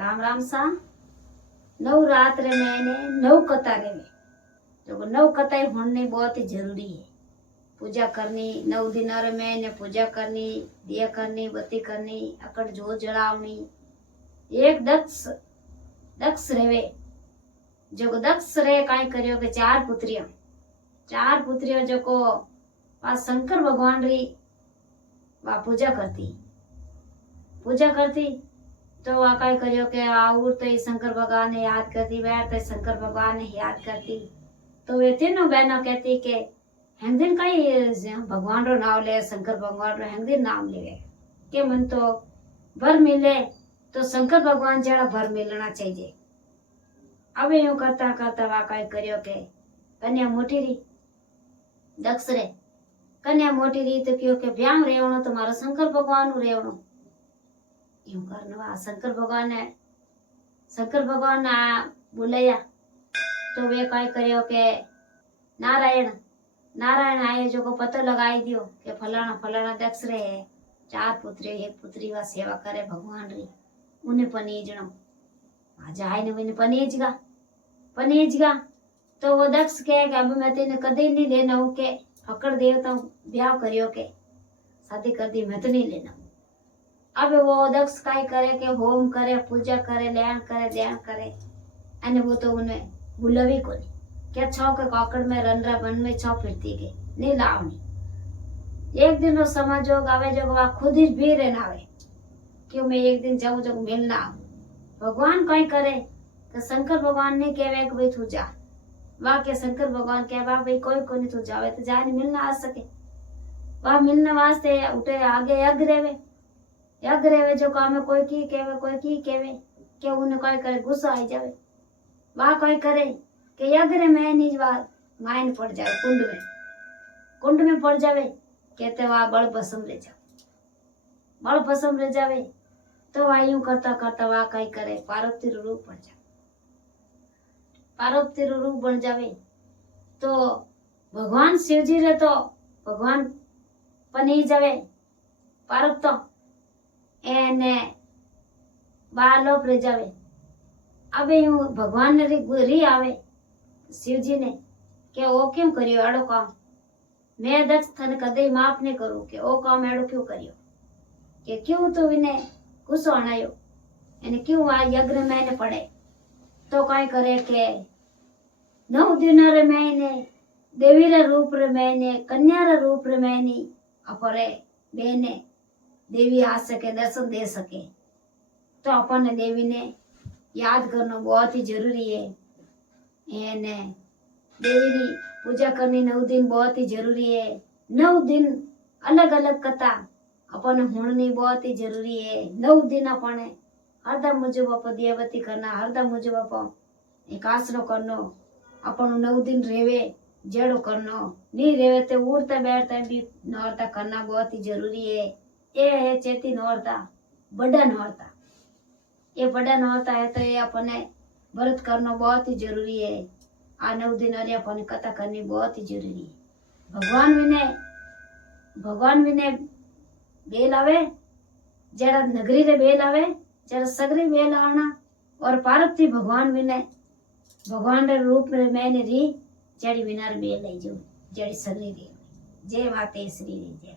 राम राम सा नवरात्र में नव कथा रेवे जो नव कथा होने बहुत ही जरूरी है। पूजा करनी 9 दिन में पूजा करनी, दिया करनी, बत्ती करनी, अकड़ जो जलावनी। एक दक्ष दक्ष रेवे जो दक्ष रे काई करियो के चार पुत्रियां जो को शंकर भगवान री वा पूजा करती तो वह कई करियो के आउर तो शंकर भगवान ने याद करती, बैठ तो शंकर भगवान ने याद करती। तो वे तीनों बहनों कहती के हेंग दिन कई भगवान रो नाम ले, शंकर भगवान रो हेंग दिन नाम ले के मन तो वर मिले तो शंकर भगवान जरा वर मिलना चाहिए। अब यूं करता करता वा कई करियो के कन्या मोटी री दक्ष रे कन्या मोटी री तो क्यों के ब्याह रेवणो तुम्हारा शंकर भगवान रेवणो यूं करना। शंकर भगवान ने बुलाया तो वे कई करियो के नारायण आए जो को पता लगाई दियो के फलाना फलाना दक्ष रे है, 4 पुत्री, एक पुत्री वा सेवा करे भगवान री, उन्हें पनीजनो आज आए ने मैंने पनीजगा तो वो दक्ष कहे कि अब मैं तेने कदे नहीं लेना हूं के फकड़ देवता ब्याह करियो के शादी कर दी, मैं तो नहीं लेना। अब वो दक्ष काई करे के होम करे, पूजा करे, ध्यान करे अने वो तो उन्हें बुलावी कोनी क्या छो के काकड़ में रनरा बन में छो फिरती गई नहीं लावनी। एक दिन वो समाजोग आवे जो वा खुद ही भी रहना आवे क्यों मैं एक दिन जाऊं जो मिलना आऊं। भगवान काई करे तो शंकर भगवान ने कहवे कि भाई तू जा, वाह के शंकर भगवान कहवा भाई कोई कोनी तू जावे तो जाने मिलना आ सके। वह मिलने वास्ते उठे आगे यग रेवे जो काम कोई की केवे के उन्हें कोई करे गुस्सा आई जावे। वह कोई करे कि यग रे मैं निज बात माइन पड़ जाए कुंड में पड़ जावे कहते वह बड़ भस्म रह जावे तो वह यूं करता करता वह कई करे पार्वती रूप बन जावे। तो भगवान शिव जी रे तो भगवान पनी जावे पार्वत तो एने बालोप रह जावे। अब यूं भगवान ने री आवे शिव जी ने के ओ क्यों करियो एड़ो काम, मैं दक्ष थने कदे माफ नहीं करूं के ओ काम एड़ो क्यों करियो के क्यों तो इने गुस्सो आणायो एने क्यों आ यज्ञ में पड़े। तो काई करे के 9 दिन रे मैंने देवी रे रूप रे मैंने कन्या रे रूप रे मैंने अपरे बेने देवी आ सके दर्शन दे सके। तो अपन देवी ने याद करना बहुत ही जरूरी है। एने देवी री पूजा करनी 9 दिन बहुत ही जरूरी है। 9 दिन अलग अलग कथा अपन होनी बहुत ही जरूरी है। 9 दिन अपन हरदम मुझे आप दियावती करना, हरदम मुझे आप एक आसनो करनो, अपन 9 दिन रेवे जेड़ो करनो, नहीं रेवे तो उड़ता बैठता भी नौरता करना बहुत ही जरूरी है। ये है चेती नौरता, बड़ा नौरता। ये बड़ा नौरता है तो ये अपने व्रत करना बहुत ही जरूरी है। आ 9 दिन अरे अपने कथा करनी बहुत ही जरूरी है। भगवान विने बेल आवे जरा नगरी रे बेल आवे जरा सगरी बेल आना और पार्वती भगवान विने भगवान रे रूप में मैंने री जड़ी विनार बेल ले जो जड़ी सगरी रे जय माते श्री जय।